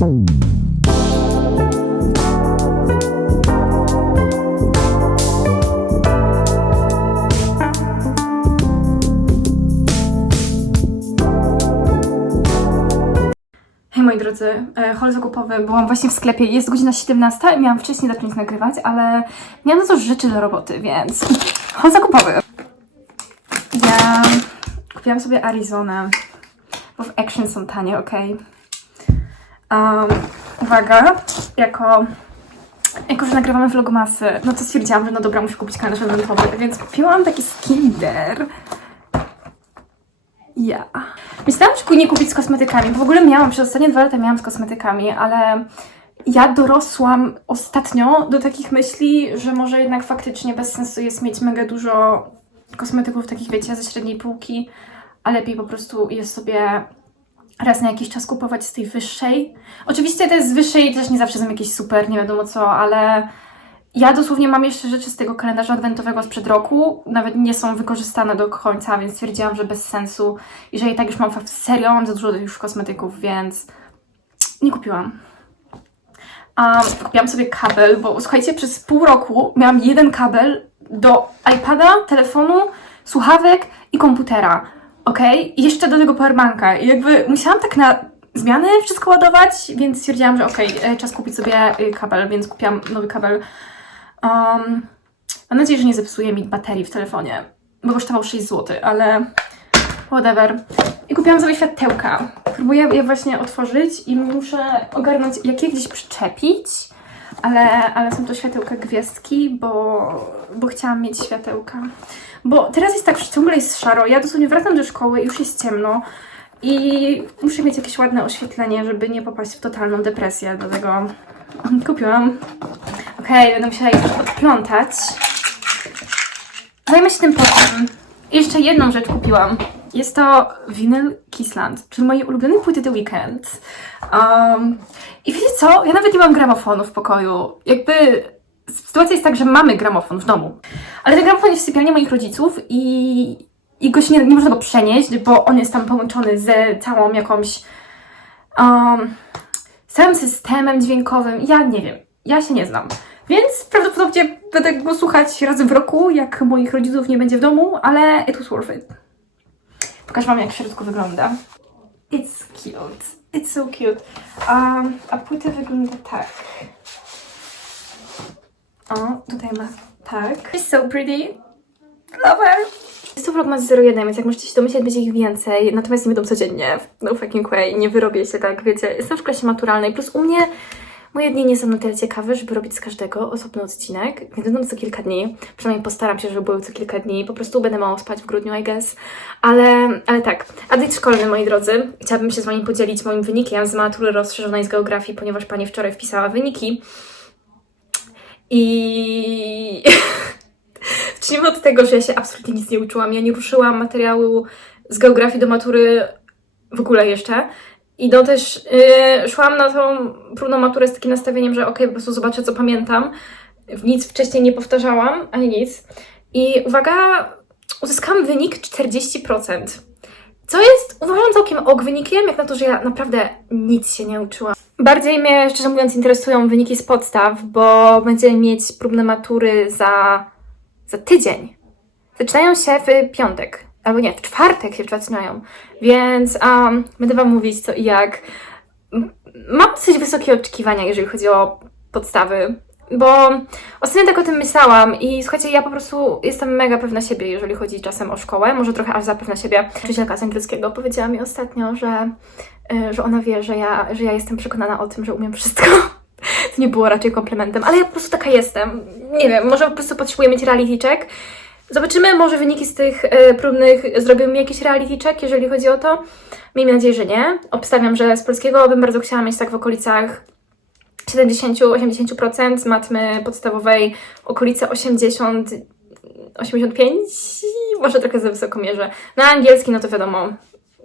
Moi drodzy, e, haul zakupowy, byłam właśnie w sklepie, jest godzina 17, miałam wcześniej zacząć nagrywać, ale miałam dużo rzeczy do roboty, więc haul zakupowy. Ja kupiłam sobie Arizonę, bo w Action są tanie, ok? Um, uwaga, jako, jako, że nagrywamy vlogmasy, no to stwierdziłam, że no dobra, muszę kupić kalendarz adwentowy, więc kupiłam taki skinder. Ja. Myślałam, że nie kupić z kosmetykami, bo w ogóle miałam, przez ostatnie dwa lata miałam z kosmetykami, ale ja dorosłam ostatnio do takich myśli, że może jednak faktycznie bez sensu jest mieć mega dużo kosmetyków takich, wiecie, ze średniej półki, a lepiej po prostu jest sobie raz na jakiś czas kupować z tej wyższej. Oczywiście te z wyższej też nie zawsze są jakieś super, nie wiadomo co, ale ja dosłownie mam jeszcze rzeczy z tego kalendarza adwentowego sprzed roku, nawet nie są wykorzystane do końca, więc stwierdziłam, że bez sensu. I że i tak już mam fa- serio, mam za dużo już kosmetyków, więc nie kupiłam. Um, kupiłam sobie kabel, bo słuchajcie, przez pół roku miałam jeden kabel do iPada, telefonu, słuchawek i komputera. Ok? I jeszcze do tego powerbanka. I jakby musiałam tak na zmiany wszystko ładować, więc stwierdziłam, że okej, e, czas kupić sobie y, kabel, więc kupiłam nowy kabel. Um, mam nadzieję, że nie zepsuje mi baterii w telefonie, bo kosztował 6 zł, ale whatever. I kupiłam sobie światełka. Próbuję je właśnie otworzyć i muszę ogarnąć, jak je gdzieś przyczepić, ale, ale są to światełka gwiazdki, bo, bo chciałam mieć światełka. Bo teraz jest tak, że ciągle jest szaro. Ja dosłownie wracam do szkoły, już jest ciemno i muszę mieć jakieś ładne oświetlenie, żeby nie popaść w totalną depresję. Dlatego kupiłam. Okej, będę musiała je odplątać. Zajmę się tym potem. Jeszcze jedną rzecz kupiłam. Jest to winyl Kissland, czyli moje ulubione płyty The Weekend. Um, I wiecie co? Ja nawet nie mam gramofonu w pokoju. Jakby sytuacja jest tak, że mamy gramofon w domu. Ale ten gramofon jest w sypialni moich rodziców i, i go się nie, nie można go przenieść, bo on jest tam połączony ze całą jakąś um, z całym systemem dźwiękowym. Ja nie wiem, ja się nie znam. Więc prawdopodobnie będę go słuchać raz w roku, jak moich rodziców nie będzie w domu, ale it was worth it. Pokażę Wam, jak w środku wygląda. It's cute. It's so cute. Um, a płyta wygląda tak. O, tutaj ma tak. It's so pretty. Love her. Jest to vlogmas 01, więc jak możecie się domyśleć, będzie ich więcej, natomiast nie będą codziennie. No fucking way, nie wyrobię się tak, wiecie. Jestem w klasie maturalnej, plus u mnie moje dni nie są na tyle ciekawe, żeby robić z każdego osobny odcinek, więc będą co kilka dni. Przynajmniej postaram się, żeby były co kilka dni. Po prostu będę mało spać w grudniu, I guess. Ale, ale tak, update szkolny, moi drodzy. Chciałabym się z Wami podzielić moim wynikiem z matury rozszerzonej z geografii, ponieważ Pani wczoraj wpisała wyniki. I... Zacznijmy od tego, że ja się absolutnie nic nie uczyłam. Ja nie ruszyłam materiału z geografii do matury w ogóle jeszcze. I no też yy, szłam na tą próbną maturę z takim nastawieniem, że okej, po prostu zobaczę, co pamiętam. Nic wcześniej nie powtarzałam, ani nic. I uwaga, uzyskałam wynik 40%. Co jest, uważam, całkiem ok wynikiem, jak na to, że ja naprawdę nic się nie uczyłam. Bardziej mnie, szczerze mówiąc, interesują wyniki z podstaw, bo będziemy mieć próbne matury za, za tydzień. Zaczynają się w piątek, albo nie, w czwartek się zaczynają, więc um, będę Wam mówić co i jak. Mam dosyć wysokie oczekiwania, jeżeli chodzi o podstawy, bo ostatnio tak o tym myślałam i słuchajcie, ja po prostu jestem mega pewna siebie, jeżeli chodzi czasem o szkołę, może trochę aż za pewna siebie. Przyjacielka z angielskiego powiedziała mi ostatnio, że, y, że ona wie, że ja, że ja jestem przekonana o tym, że umiem wszystko. Nie było raczej komplementem, ale ja po prostu taka jestem. Nie wiem, może po prostu potrzebuję mieć reality check. Zobaczymy, może wyniki z tych e, próbnych zrobią mi jakiś reality check, jeżeli chodzi o to. Miejmy nadzieję, że nie. Obstawiam, że z polskiego bym bardzo chciała mieć tak w okolicach 70-80%, z matmy podstawowej okolice 80, 85, może trochę za wysoko mierzę. Na angielski, no to wiadomo,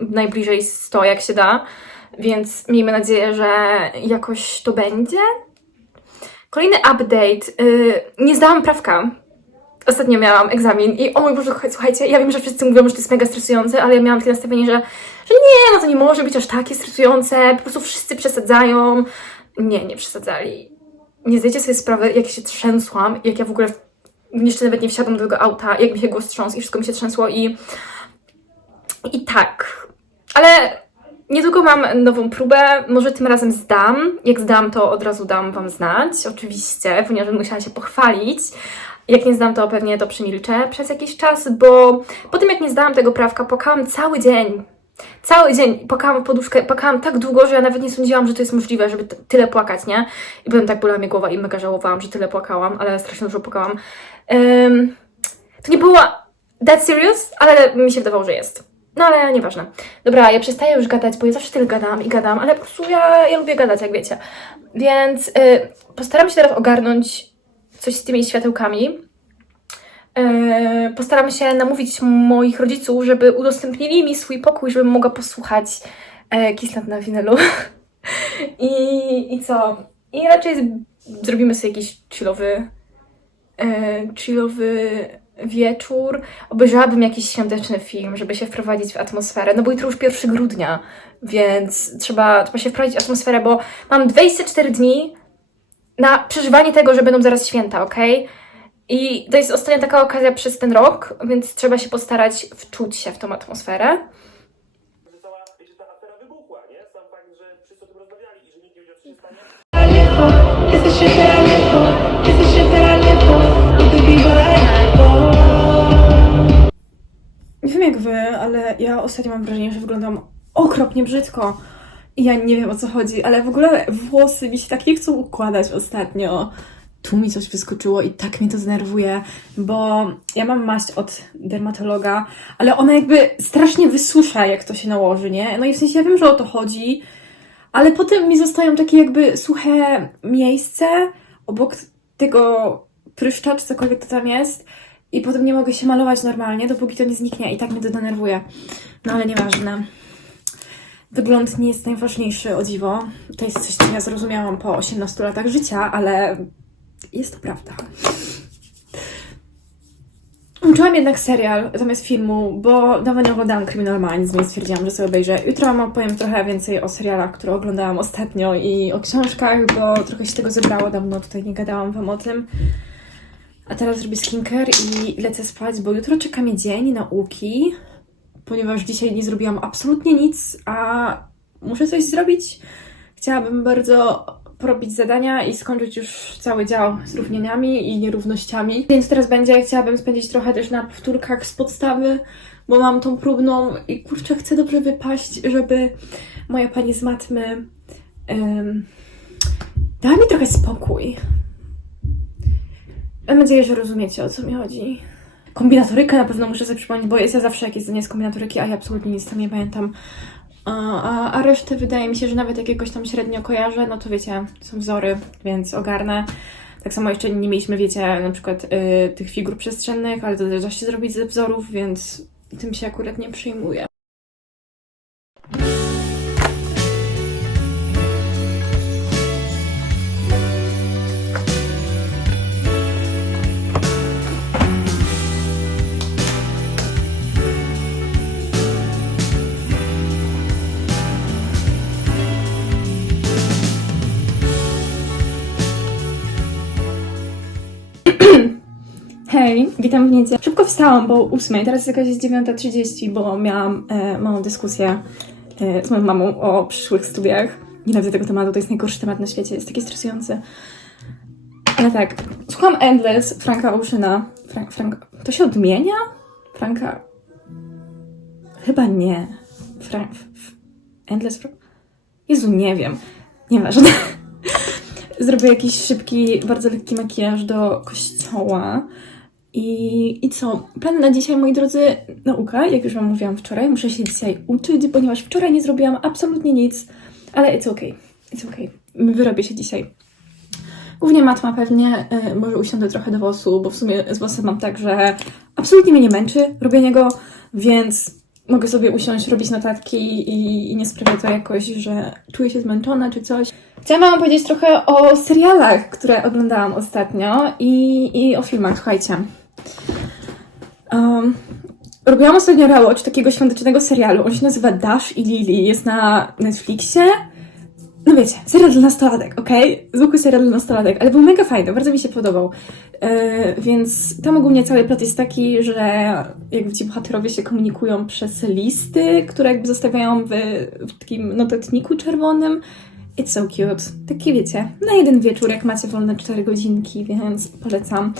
najbliżej 100 jak się da, więc miejmy nadzieję, że jakoś to będzie. Kolejny update. Yy, nie zdałam prawka. Ostatnio miałam egzamin i o mój Boże, słuchajcie, ja wiem, że wszyscy mówią, że to jest mega stresujące, ale ja miałam takie nastawienie, że, że nie, no to nie może być aż takie stresujące, po prostu wszyscy przesadzają. Nie, nie przesadzali. Nie zdajecie sobie sprawy, jak się trzęsłam, jak ja w ogóle jeszcze nawet nie wsiadłam do tego auta, jak mi się głos trząsł i wszystko mi się trzęsło i i tak. Ale niedługo mam nową próbę, może tym razem zdam. Jak zdam, to od razu dam Wam znać, oczywiście, ponieważ musiała się pochwalić. Jak nie zdam, to pewnie to przemilczę przez jakiś czas, bo po tym jak nie zdałam tego prawka, płakałam cały dzień. Cały dzień płakałam poduszkę, płakałam tak długo, że ja nawet nie sądziłam, że to jest możliwe, żeby tyle płakać, nie? I potem tak bolała mnie głowa i mega żałowałam, że tyle płakałam, ale strasznie dużo płakałam. Ym, to nie było that serious, ale mi się wydawało, że jest. No ale nieważne. Dobra, ja przestaję już gadać, bo ja zawsze tyle gadam i gadam, ale po prostu ja, ja lubię gadać, jak wiecie. Więc y, postaram się teraz ogarnąć coś z tymi światełkami. Y, postaram się namówić moich rodziców, żeby udostępnili mi swój pokój, żebym mogła posłuchać e, Kislant na winylu. I, I co? I raczej zrobimy sobie jakiś chillowy, e, chillowy wieczór. Obejrzałabym jakiś świąteczny film, żeby się wprowadzić w atmosferę. No bo jutro już 1 grudnia, więc trzeba, trzeba się wprowadzić w atmosferę, bo mam 24 dni na przeżywanie tego, że będą zaraz święta, ok? I to jest ostatnia taka okazja przez ten rok, więc trzeba się postarać wczuć się w tą atmosferę. Nie wiem jak wy, ale ja ostatnio mam wrażenie, że wyglądam okropnie brzydko. Ja nie wiem o co chodzi, ale w ogóle włosy mi się tak nie chcą układać ostatnio. Tu mi coś wyskoczyło i tak mnie to zdenerwuje, bo ja mam maść od dermatologa, ale ona jakby strasznie wysusza, jak to się nałoży, nie? No i w sensie ja wiem, że o to chodzi, ale potem mi zostają takie jakby suche miejsce obok tego pryszcza, czy cokolwiek to tam jest. I potem nie mogę się malować normalnie, dopóki to nie zniknie i tak mnie to denerwuje. No ale nieważne. Wygląd nie jest najważniejszy, o dziwo. To jest coś, co ja zrozumiałam po 18 latach życia, ale jest to prawda. Uczyłam jednak serial zamiast filmu, bo dawno nie oglądałam Criminal Minds, więc stwierdziłam, że sobie obejrzę. Jutro Wam opowiem trochę więcej o serialach, które oglądałam ostatnio i o książkach, bo trochę się tego zebrało, dawno tutaj nie gadałam Wam o tym. A teraz zrobię skincare i lecę spać, bo jutro czeka mnie dzień nauki, ponieważ dzisiaj nie zrobiłam absolutnie nic, a muszę coś zrobić. Chciałabym bardzo porobić zadania i skończyć już cały dział z równieniami i nierównościami. Więc teraz będzie, chciałabym spędzić trochę też na powtórkach z podstawy, bo mam tą próbną i kurczę, chcę dobrze wypaść, żeby moja pani z matmy um, dała mi trochę spokój. Mam nadzieję, że rozumiecie o co mi chodzi. Kombinatorykę na pewno muszę sobie przypomnieć, bo jest ja zawsze jakieś zdanie z kombinatoryki, a ja absolutnie nic tam nie pamiętam. A, a, a resztę wydaje mi się, że nawet jak jakoś tam średnio kojarzę, no to wiecie, są wzory, więc ogarnę. Tak samo jeszcze nie mieliśmy, wiecie, na przykład y, tych figur przestrzennych, ale to też da się zrobić ze wzorów, więc tym się akurat nie przyjmuję. Witam w niedzielę. Szybko wstałam, bo 8, teraz jest jakaś 9.30, bo miałam e, małą dyskusję e, z moją mamą o przyszłych studiach. Nienawidzę tego tematu, to jest najgorszy temat na świecie, jest taki stresujący. Ale tak, słucham Endless Franka Oceana. Frank, Frank, to się odmienia? Franka... Chyba nie. Frank... Endless... Jezu, nie wiem. Nieważne. Zrobię jakiś szybki, bardzo lekki makijaż do kościoła. I, I co? Plan na dzisiaj, moi drodzy, nauka, jak już Wam mówiłam wczoraj. Muszę się dzisiaj uczyć, ponieważ wczoraj nie zrobiłam absolutnie nic, ale it's okay. It's okay. Wyrobię się dzisiaj. Głównie matma pewnie, y, może usiądę trochę do wosu, bo w sumie z włosem mam tak, że absolutnie mnie nie męczy robienie go, więc mogę sobie usiąść, robić notatki i, i nie sprawia to jakoś, że czuję się zmęczona czy coś. Chciałam wam powiedzieć trochę o serialach, które oglądałam ostatnio i, i o filmach, słuchajcie. Um, robiłam ostatnio rewatch takiego świątecznego serialu. On się nazywa Dash i Lily. Jest na Netflixie. No wiecie, serial dla nastolatek, okej? Zwykły serial dla nastolatek, ale był mega fajny, bardzo mi się podobał. E, więc tam ogólnie cały plot jest taki, że jakby ci bohaterowie się komunikują przez listy, które jakby zostawiają w, w takim notatniku czerwonym. It's so cute. Taki wiecie, na jeden wieczór, jak macie wolne 4 godzinki, więc polecam.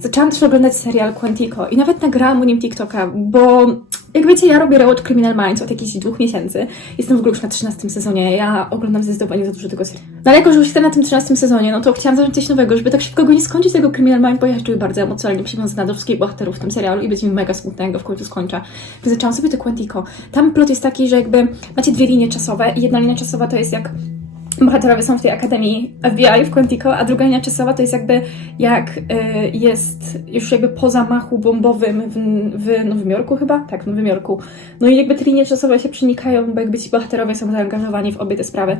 Zaczęłam też oglądać serial Quantico i nawet nagrałam o nim TikToka, bo jak wiecie, ja robię rewatch Criminal Minds od jakichś dwóch miesięcy. Jestem w ogóle już na 13 sezonie, ja oglądam zdecydowanie za dużo tego serialu. No ale jako, że już jestem na tym 13 sezonie, no to chciałam zacząć coś nowego, żeby tak szybko go nie skończyć tego Criminal Minds, bo ja czuję bardzo emocjonalnie przywiązana do wszystkich bohaterów w tym serialu i będzie mi mega smutno, jak go w końcu skończę. Więc zaczęłam sobie to Quantico. Tam plot jest taki, że jakby macie dwie linie czasowe i jedna linia czasowa to jest jak bohaterowie są w tej akademii FBI w Quantico, a druga linia czasowa to jest jakby jak y, jest już jakby po zamachu bombowym w, w Nowym Jorku chyba? Tak, w Nowym Jorku. No i jakby te linie czasowe się przenikają, bo jakby ci bohaterowie są zaangażowani w obie te sprawy.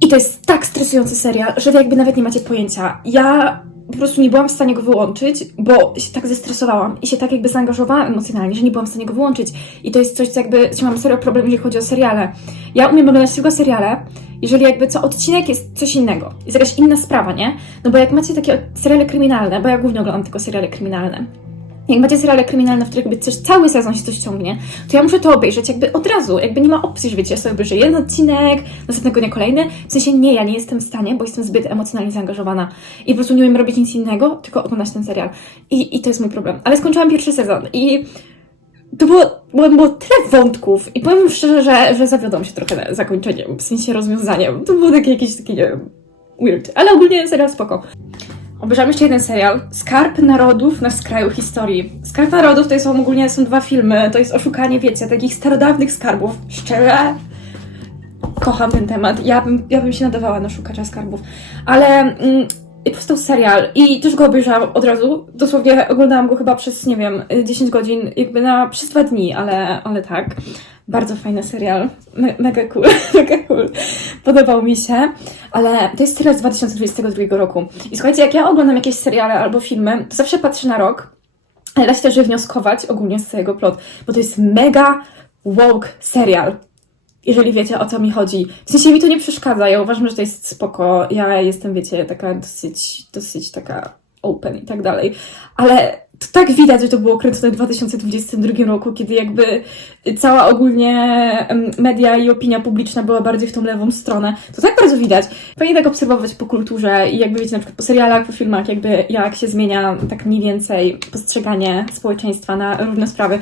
I to jest tak stresujący serial, że jakby nawet nie macie pojęcia. Ja po prostu nie byłam w stanie go wyłączyć, bo się tak zestresowałam i się tak jakby zaangażowałam emocjonalnie, że nie byłam w stanie go wyłączyć. I to jest coś, co jakby, mam serio problem, jeżeli chodzi o seriale. Ja umiem oglądać tylko seriale, jeżeli jakby co odcinek jest coś innego, jest jakaś inna sprawa, nie? No bo jak macie takie seriale kryminalne, bo ja głównie oglądam tylko seriale kryminalne, jak macie seriale kryminalne, w których jakby coś, cały sezon się coś ciągnie, to ja muszę to obejrzeć jakby od razu, jakby nie ma opcji, że wiecie, ja sobie obejrzę jeden odcinek, następnego dnia kolejny, w sensie nie, ja nie jestem w stanie, bo jestem zbyt emocjonalnie zaangażowana i po prostu nie umiem robić nic innego, tylko oglądać ten serial. I, i to jest mój problem. Ale skończyłam pierwszy sezon i to było, było, było tyle wątków i powiem szczerze, że, że zawiodłam się trochę na zakończeniem, w sensie rozwiązaniem. To było takie jakieś takie, nie wiem, weird, ale ogólnie serial spoko. Obejrzałam jeszcze jeden serial. Skarb Narodów na skraju historii. Skarb Narodów to są ogólnie są dwa filmy. To jest oszukanie, wiecie, takich starodawnych skarbów. Szczerze, kocham ten temat. Ja bym, ja bym się nadawała na szukacza skarbów. Ale mm, powstał serial i też go obejrzałam od razu. Dosłownie oglądałam go chyba przez, nie wiem, 10 godzin, jakby na przez dwa dni, ale, ale tak. Bardzo fajny serial. Me, mega cool, mega cool. Podobał mi się, ale to jest serial z 2022 roku. I słuchajcie, jak ja oglądam jakieś seriale albo filmy, to zawsze patrzę na rok, ale da się też wnioskować ogólnie z całego plot, bo to jest mega woke serial. Jeżeli wiecie o co mi chodzi. W sensie mi to nie przeszkadza, ja uważam, że to jest spoko. Ja jestem, wiecie, taka dosyć, dosyć taka open i tak dalej. Ale to tak widać, że to było kręcone w 2022 roku, kiedy jakby cała ogólnie media i opinia publiczna była bardziej w tą lewą stronę. To tak bardzo widać. Fajnie tak obserwować po kulturze i jakby wiecie, na przykład po serialach, po filmach, jakby jak się zmienia tak mniej więcej postrzeganie społeczeństwa na różne sprawy.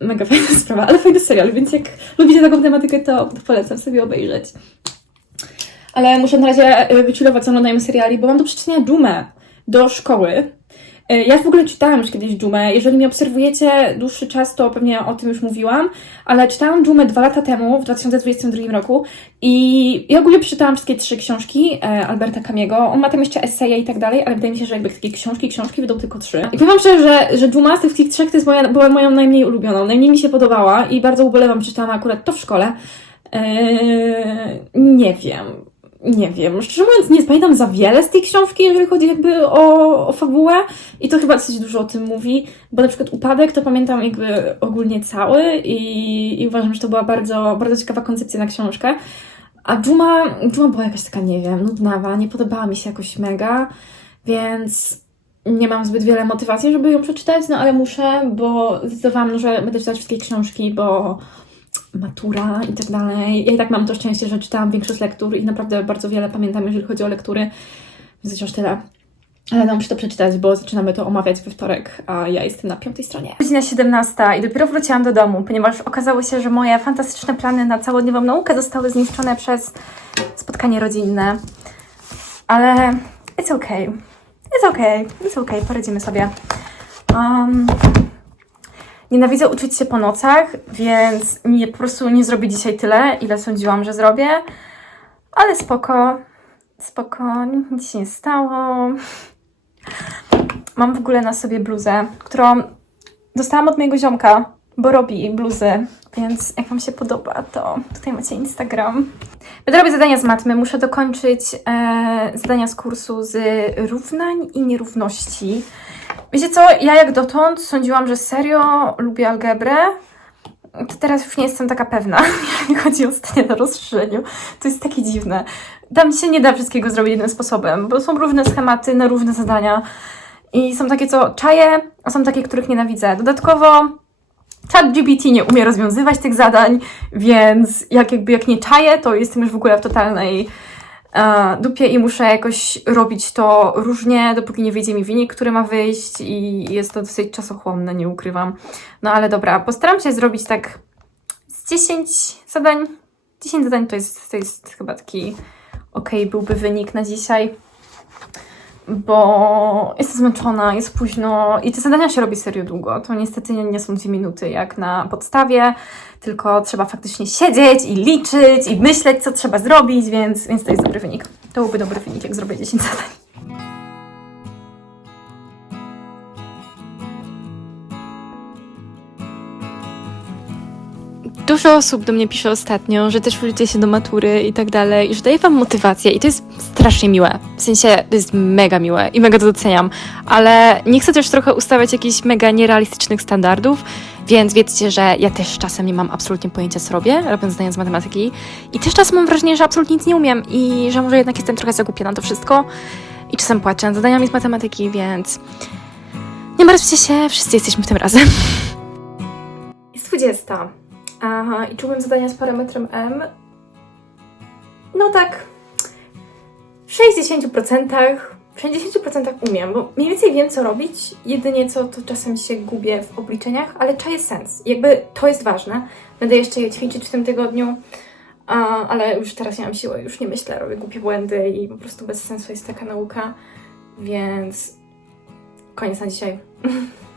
Mega fajna sprawa, ale fajny serial, więc jak lubicie taką tematykę, to, polecam sobie obejrzeć. Ale muszę na razie y, wychillować z oglądaniem seriali, bo mam do przeczytania Dumę do szkoły. Y, Ja w ogóle czytałam już kiedyś Dżumę. Jeżeli mnie obserwujecie dłuższy czas, to pewnie o tym już mówiłam, ale czytałam Dżumę dwa lata temu, w 2022 roku i ja ogólnie przeczytałam wszystkie trzy książki e, Alberta Kamiego. On ma tam jeszcze eseje i tak dalej, ale wydaje mi się, że jakby takie książki, książki wydą tylko trzy. I powiem szczerze, że, że Dżuma z tych trzech to jest moja, była moją najmniej ulubioną, najmniej mi się podobała i bardzo ubolewam, czytałam akurat to w szkole. Eee, nie wiem. Nie wiem, szczerze mówiąc, nie pamiętam za wiele z tej książki, jeżeli chodzi jakby o, o fabułę, i to chyba dosyć dużo o tym mówi, bo na przykład upadek to pamiętam jakby ogólnie cały i, i uważam, że to była bardzo, bardzo ciekawa koncepcja na książkę. A Dżuma, Dżuma była jakaś taka, nie wiem, nudnawa, nie podobała mi się jakoś mega, więc nie mam zbyt wiele motywacji, żeby ją przeczytać, no ale muszę, bo zdecydowałam, że będę czytać wszystkie książki, bo matura i tak dalej. Ja i tak mam to szczęście, że czytałam większość lektur i naprawdę bardzo wiele pamiętam, jeżeli chodzi o lektury. Więc wciąż tyle. Ale no, muszę to przeczytać, bo zaczynamy to omawiać we wtorek, a ja jestem na piątej stronie. Godzina 17 i dopiero wróciłam do domu, ponieważ okazało się, że moje fantastyczne plany na całodniową naukę zostały zniszczone przez spotkanie rodzinne. Ale it's okay. It's okay. It's okay. Poradzimy sobie. Um, nienawidzę uczyć się po nocach, więc nie, po prostu nie zrobię dzisiaj tyle, ile sądziłam, że zrobię. Ale spoko. Spoko. Nic się nie stało. Mam w ogóle na sobie bluzę, którą dostałam od mojego ziomka, bo robi bluzy, więc jak Wam się podoba, to tutaj macie Instagram. Będę robić zadania z matmy, muszę dokończyć e, zadania z kursu z równań i nierówności. Wiecie co, ja jak dotąd sądziłam, że serio lubię algebrę, to teraz już nie jestem taka pewna, jeżeli chodzi o stanie na rozszerzeniu. To jest takie dziwne. Tam się nie da wszystkiego zrobić jednym sposobem, bo są różne schematy na różne zadania i są takie, co czaję, a są takie, których nienawidzę. Dodatkowo ChatGPT nie umie rozwiązywać tych zadań, więc jak jakby jak nie czaję, to jestem już w ogóle w totalnej dupie i muszę jakoś robić to różnie, dopóki nie wyjdzie mi wynik, który ma wyjść i jest to dosyć czasochłonne, nie ukrywam. No ale dobra, postaram się zrobić tak z 10 zadań. 10 zadań to jest, to jest chyba taki okej byłby wynik na dzisiaj, bo jestem zmęczona, jest późno i te zadania się robi serio długo. To niestety nie, są dwie minuty jak na podstawie, tylko trzeba faktycznie siedzieć i liczyć i myśleć, co trzeba zrobić, więc, więc to jest dobry wynik. To byłby dobry wynik, jak zrobię 10 zadań. Dużo osób do mnie pisze ostatnio, że też uczycie się do matury i tak dalej, i że daje wam motywację i to jest strasznie miłe. Sensie to jest mega miłe i mega to doceniam, ale nie chcę też trochę ustawiać jakichś mega nierealistycznych standardów, więc wiedzcie, że ja też czasem nie mam absolutnie pojęcia, co robię, robiąc zdania z matematyki i też czasem mam wrażenie, że absolutnie nic nie umiem i że może jednak jestem trochę zagubiona na to wszystko i czasem płaczę nad zadaniami z matematyki, więc nie martwcie się, wszyscy jesteśmy tym razem. Jest 20. Aha, i czułbym zadania z parametrem M. No tak. W 60%, w 60% umiem, bo mniej więcej wiem, co robić. Jedynie co, to czasem się gubię w obliczeniach, ale czaję sens. Jakby to jest ważne. Będę jeszcze je ćwiczyć w tym tygodniu, ale już teraz nie mam siły, już nie myślę, robię głupie błędy i po prostu bez sensu jest taka nauka, więc koniec na dzisiaj.